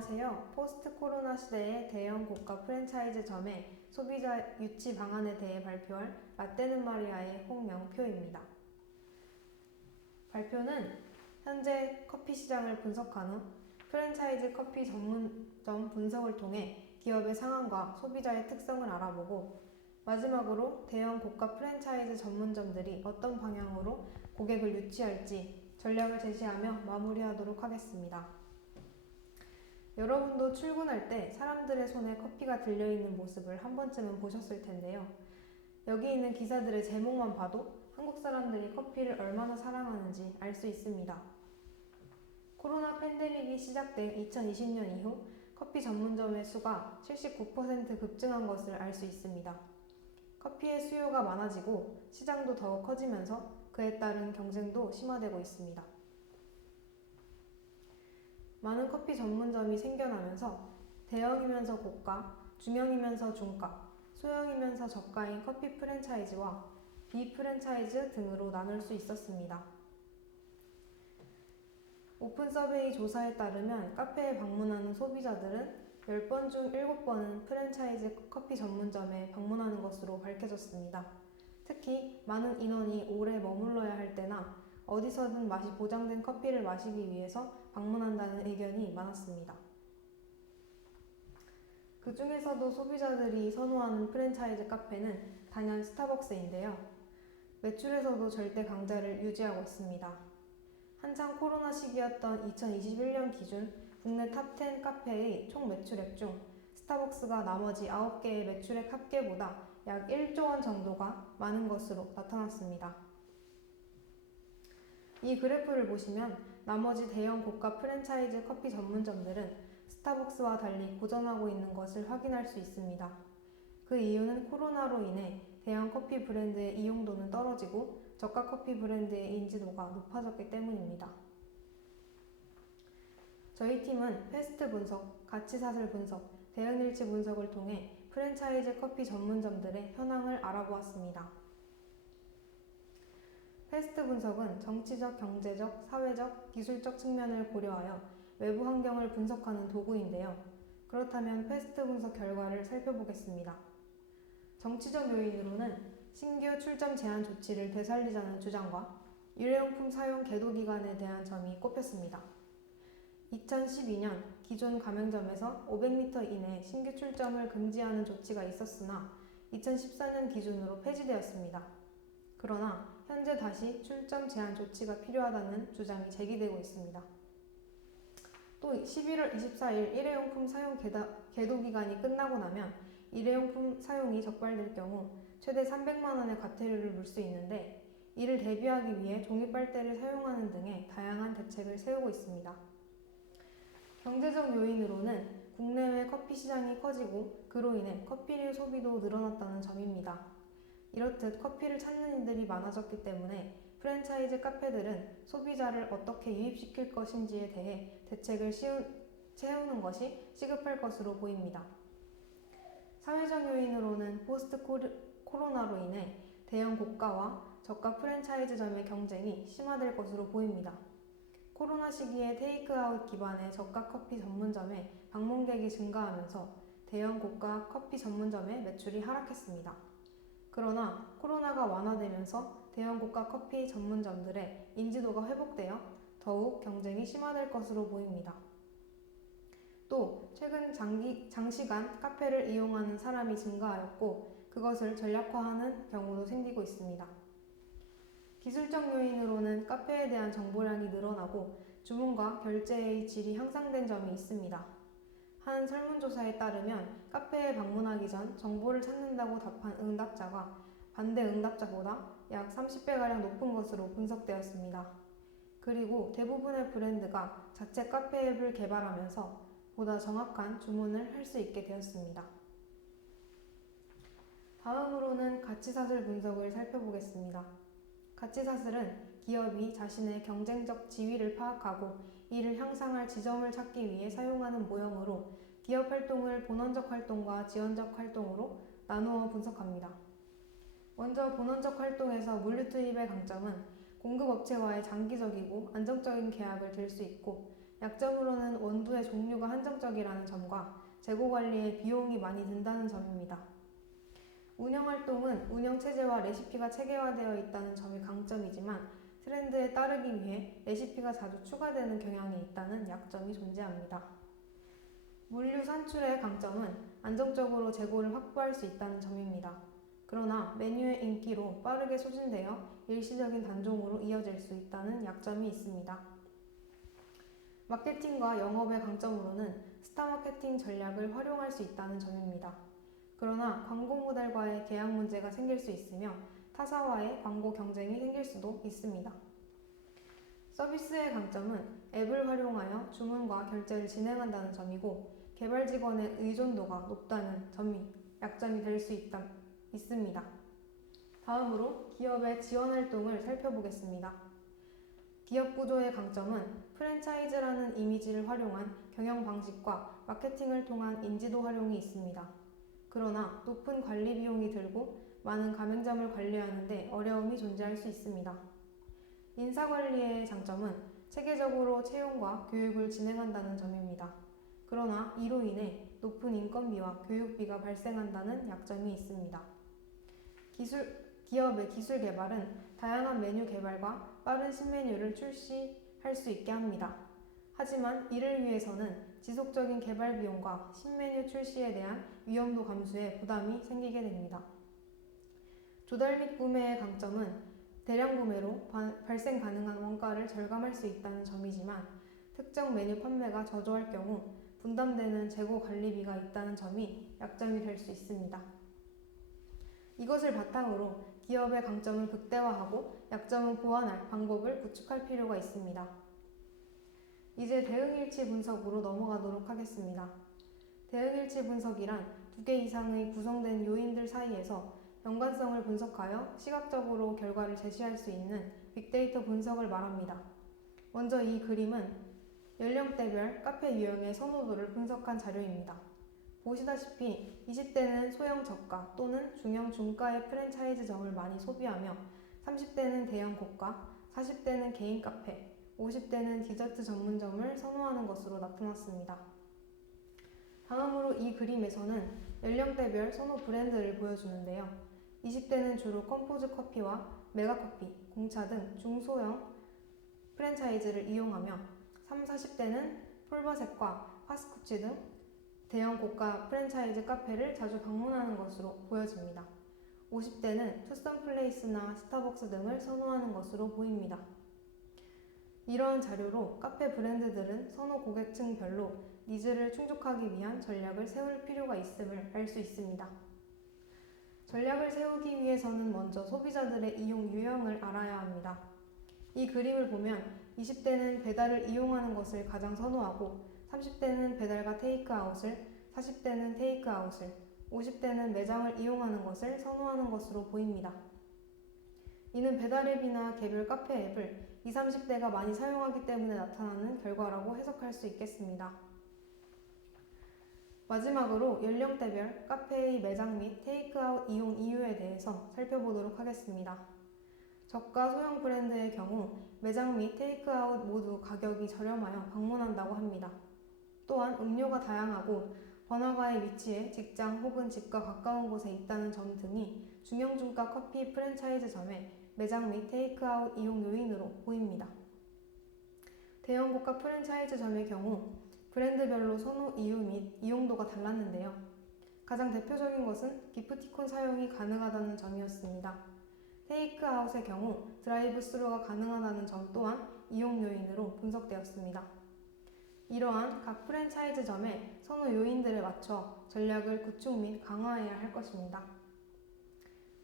안녕하세요. 포스트 코로나 시대의 대형 고가 프랜차이즈점의 소비자 유치 방안에 대해 발표할 라떼는 마리아의 홍명표입니다. 발표는 현재 커피 시장을 분석한 후 프랜차이즈 커피 전문점 분석을 통해 기업의 상황과 소비자의 특성을 알아보고 마지막으로 대형 고가 프랜차이즈 전문점들이 어떤 방향으로 고객을 유치할지 전략을 제시하며 마무리하도록 하겠습니다. 여러분도 출근할 때 사람들의 손에 커피가 들려있는 모습을 한 번쯤은 보셨을 텐데요. 여기 있는 기사들의 제목만 봐도 한국 사람들이 커피를 얼마나 사랑하는지 알 수 있습니다. 코로나 팬데믹이 시작된 2020년 이후 커피 전문점의 수가 79% 급증한 것을 알 수 있습니다. 커피의 수요가 많아지고 시장도 더욱 커지면서 그에 따른 경쟁도 심화되고 있습니다. 많은 커피 전문점이 생겨나면서 대형이면서 고가, 중형이면서 중가, 소형이면서 저가인 커피 프랜차이즈와 비프랜차이즈 등으로 나눌 수 있었습니다. 오픈 서베이 조사에 따르면 카페에 방문하는 소비자들은 10번 중 7번은 프랜차이즈 커피 전문점에 방문하는 것으로 밝혀졌습니다. 특히 많은 인원이 오래 머물러야 할 때나 어디서든 맛이 보장된 커피를 마시기 위해서 방문한다는 의견이 많았습니다. 그 중에서도 소비자들이 선호하는 프랜차이즈 카페는 단연 스타벅스인데요. 매출에서도 절대 강자를 유지하고 있습니다. 한창 코로나 시기였던 2021년 기준 국내 탑10 카페의 총 매출액 중 스타벅스가 나머지 9개의 매출액 합계보다 약 1조 원 정도가 많은 것으로 나타났습니다. 이 그래프를 보시면 나머지 대형 고가 프랜차이즈 커피 전문점들은 스타벅스와 달리 고전하고 있는 것을 확인할 수 있습니다. 그 이유는 코로나로 인해 대형 커피 브랜드의 이용도는 떨어지고 저가 커피 브랜드의 인지도가 높아졌기 때문입니다. 저희 팀은 패스트 분석, 가치사슬 분석, 대응일치 분석을 통해 프랜차이즈 커피 전문점들의 현황을 알아보았습니다. 패스트 분석은 정치적, 경제적, 사회적, 기술적 측면을 고려하여 외부 환경을 분석하는 도구인데요. 그렇다면 패스트 분석 결과를 살펴보겠습니다. 정치적 요인으로는 신규 출점 제한 조치를 되살리자는 주장과 일회용품 사용 계도 기간에 대한 점이 꼽혔습니다. 2012년 기존 가맹점에서 500m 이내 신규 출점을 금지하는 조치가 있었으나 2014년 기준으로 폐지되었습니다. 그러나 현재 다시 출점 제한 조치가 필요하다는 주장이 제기되고 있습니다. 또 11월 24일 일회용품 사용 계도 기간이 끝나고 나면 일회용품 사용이 적발될 경우 최대 300만 원의 과태료를 물 수 있는데 이를 대비하기 위해 종이빨대를 사용하는 등의 다양한 대책을 세우고 있습니다. 경제적 요인으로는 국내외 커피 시장이 커지고 그로 인해 커피류 소비도 늘어났다는 점입니다. 이렇듯 커피를 찾는 이들이 많아졌기 때문에 프랜차이즈 카페들은 소비자를 어떻게 유입시킬 것인지에 대해 대책을 세우는 것이 시급할 것으로 보입니다. 사회적 요인으로는 포스트 코로나로 인해 대형 고가와 저가 프랜차이즈점의 경쟁이 심화될 것으로 보입니다. 코로나 시기에 테이크아웃 기반의 저가 커피 전문점의 방문객이 증가하면서 대형 고가 커피 전문점의 매출이 하락했습니다. 그러나 코로나가 완화되면서 대형 고가 커피 전문점들의 인지도가 회복되어 더욱 경쟁이 심화될 것으로 보입니다. 또 최근 장시간 카페를 이용하는 사람이 증가하였고 그것을 전략화하는 경우도 생기고 있습니다. 기술적 요인으로는 카페에 대한 정보량이 늘어나고 주문과 결제의 질이 향상된 점이 있습니다. 한 설문조사에 따르면 카페에 방문하기 전 정보를 찾는다고 답한 응답자가 반대 응답자보다 약 30배가량 높은 것으로 분석되었습니다. 그리고 대부분의 브랜드가 자체 카페 앱을 개발하면서 보다 정확한 주문을 할 수 있게 되었습니다. 다음으로는 가치사슬 분석을 살펴보겠습니다. 가치사슬은 기업이 자신의 경쟁적 지위를 파악하고 이를 향상할 지점을 찾기 위해 사용하는 모형으로 기업 활동을 본원적 활동과 지원적 활동으로 나누어 분석합니다. 먼저 본원적 활동에서 물류 투입의 강점은 공급업체와의 장기적이고 안정적인 계약을 들 수 있고 약점으로는 원두의 종류가 한정적이라는 점과 재고 관리에 비용이 많이 든다는 점입니다. 운영활동은 운영체제와 레시피가 체계화되어 있다는 점이 강점이지만 트렌드에 따르기 위해 레시피가 자주 추가되는 경향이 있다는 약점이 존재합니다. 물류 산출의 강점은 안정적으로 재고를 확보할 수 있다는 점입니다. 그러나 메뉴의 인기로 빠르게 소진되어 일시적인 단종으로 이어질 수 있다는 약점이 있습니다. 마케팅과 영업의 강점으로는 스타 마케팅 전략을 활용할 수 있다는 점입니다. 그러나 광고 모델과의 계약 문제가 생길 수 있으며 타사와의 광고 경쟁이 생길 수도 있습니다. 서비스의 강점은 앱을 활용하여 주문과 결제를 진행한다는 점이고 개발 직원의 의존도가 높다는 점이 약점이 될 수 있습니다. 다음으로 기업의 지원 활동을 살펴보겠습니다. 기업 구조의 강점은 프랜차이즈라는 이미지를 활용한 경영 방식과 마케팅을 통한 인지도 활용이 있습니다. 그러나 높은 관리 비용이 들고 많은 가맹점을 관리하는 데 어려움이 존재할 수 있습니다. 인사관리의 장점은 체계적으로 채용과 교육을 진행한다는 점입니다. 그러나 이로 인해 높은 인건비와 교육비가 발생한다는 약점이 있습니다. 기업의 기술 개발은 다양한 메뉴 개발과 빠른 신메뉴를 출시할 수 있게 합니다. 하지만 이를 위해서는 지속적인 개발 비용과 신메뉴 출시에 대한 위험도 감수에 부담이 생기게 됩니다. 조달 및 구매의 강점은 대량 구매로 발생 가능한 원가를 절감할 수 있다는 점이지만 특정 메뉴 판매가 저조할 경우 분담되는 재고 관리비가 있다는 점이 약점이 될 수 있습니다. 이것을 바탕으로 기업의 강점을 극대화하고 약점은 보완할 방법을 구축할 필요가 있습니다. 이제 대응일치 분석으로 넘어가도록 하겠습니다. 대응일치 분석이란 2개 이상의 구성된 요인들 사이에서 연관성을 분석하여 시각적으로 결과를 제시할 수 있는 빅데이터 분석을 말합니다. 먼저 이 그림은 연령대별 카페 유형의 선호도를 분석한 자료입니다. 보시다시피 20대는 소형 저가 또는 중형 중가의 프랜차이즈점을 많이 소비하며 30대는 대형 고가, 40대는 개인 카페, 50대는 디저트 전문점을 선호하는 것으로 나타났습니다. 다음으로 이 그림에서는 연령대별 선호 브랜드를 보여주는데요. 20대는 주로 컴포즈 커피와 메가커피, 공차 등 중소형 프랜차이즈를 이용하며 40대는 폴버셋과 파스쿠치 등 대형 고가 프랜차이즈 카페를 자주 방문하는 것으로 보여집니다. 50대는 투썸 플레이스나 스타벅스 등을 선호하는 것으로 보입니다. 이러한 자료로 카페 브랜드들은 선호 고객층별로 니즈를 충족하기 위한 전략을 세울 필요가 있음을 알 수 있습니다. 전략을 세우기 위해서는 먼저 소비자들의 이용 유형을 알아야 합니다. 이 그림을 보면 20대는 배달을 이용하는 것을 가장 선호하고 30대는 배달과 테이크아웃을, 40대는 테이크아웃을, 50대는 매장을 이용하는 것을 선호하는 것으로 보입니다. 이는 배달앱이나 개별 카페 앱을 20, 30대가 많이 사용하기 때문에 나타나는 결과라고 해석할 수 있겠습니다. 마지막으로 연령대별 카페의 매장 및 테이크아웃 이용 이유에 대해서 살펴보도록 하겠습니다. 저가 소형 브랜드의 경우 매장 및 테이크아웃 모두 가격이 저렴하여 방문한다고 합니다. 또한 음료가 다양하고 번화가의 위치에 직장 혹은 집과 가까운 곳에 있다는 점 등이 중형 중가 커피 프랜차이즈점의 매장 및 테이크아웃 이용 요인으로 보입니다. 대형 고가 프랜차이즈점의 경우 브랜드별로 선호 이유 및 이용도가 달랐는데요. 가장 대표적인 것은 기프티콘 사용이 가능하다는 점이었습니다. 테이크아웃의 경우 드라이브 스루가 가능하다는 점 또한 이용 요인으로 분석되었습니다. 이러한 각 프랜차이즈점의 선호 요인들에 맞춰 전략을 구축 및 강화해야 할 것입니다.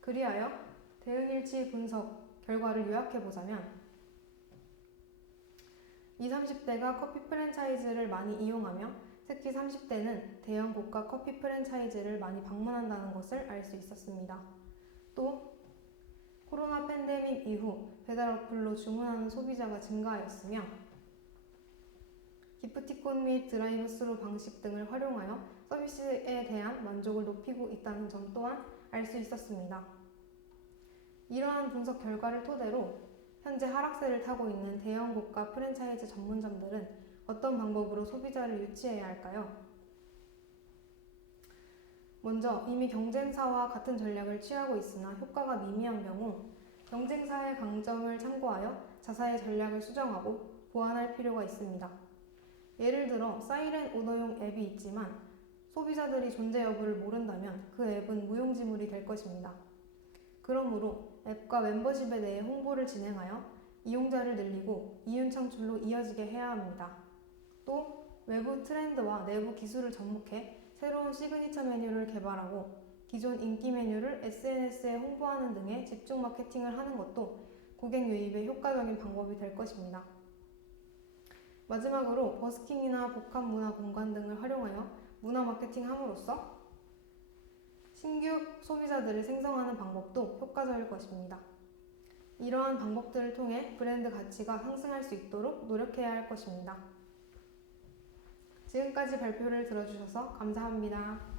그리하여 대응일치 분석 결과를 요약해보자면 20, 30대가 커피 프랜차이즈를 많이 이용하며 특히 30대는 대형 고가 커피 프랜차이즈를 많이 방문한다는 것을 알 수 있었습니다. 또 코로나 팬데믹 이후 배달 어플로 주문하는 소비자가 증가하였으며 기프티콘 및 드라이브 스루 방식 등을 활용하여 서비스에 대한 만족을 높이고 있다는 점 또한 알 수 있었습니다. 이러한 분석 결과를 토대로 현재 하락세를 타고 있는 대형 고가 프랜차이즈 전문점들은 어떤 방법으로 소비자를 유치해야 할까요? 먼저 이미 경쟁사와 같은 전략을 취하고 있으나 효과가 미미한 경우 경쟁사의 강점을 참고하여 자사의 전략을 수정하고 보완할 필요가 있습니다. 예를 들어 사이렌 오더용 앱이 있지만 소비자들이 존재 여부를 모른다면 그 앱은 무용지물이 될 것입니다. 그러므로 앱과 멤버십에 대해 홍보를 진행하여 이용자를 늘리고 이윤 창출로 이어지게 해야 합니다. 또 외부 트렌드와 내부 기술을 접목해 새로운 시그니처 메뉴를 개발하고 기존 인기 메뉴를 SNS에 홍보하는 등의 집중 마케팅을 하는 것도 고객 유입에 효과적인 방법이 될 것입니다. 마지막으로 버스킹이나 복합 문화 공간 등을 활용하여 문화 마케팅함으로써 신규 소비자들을 생성하는 방법도 효과적일 것입니다. 이러한 방법들을 통해 브랜드 가치가 상승할 수 있도록 노력해야 할 것입니다. 지금까지 발표를 들어주셔서 감사합니다.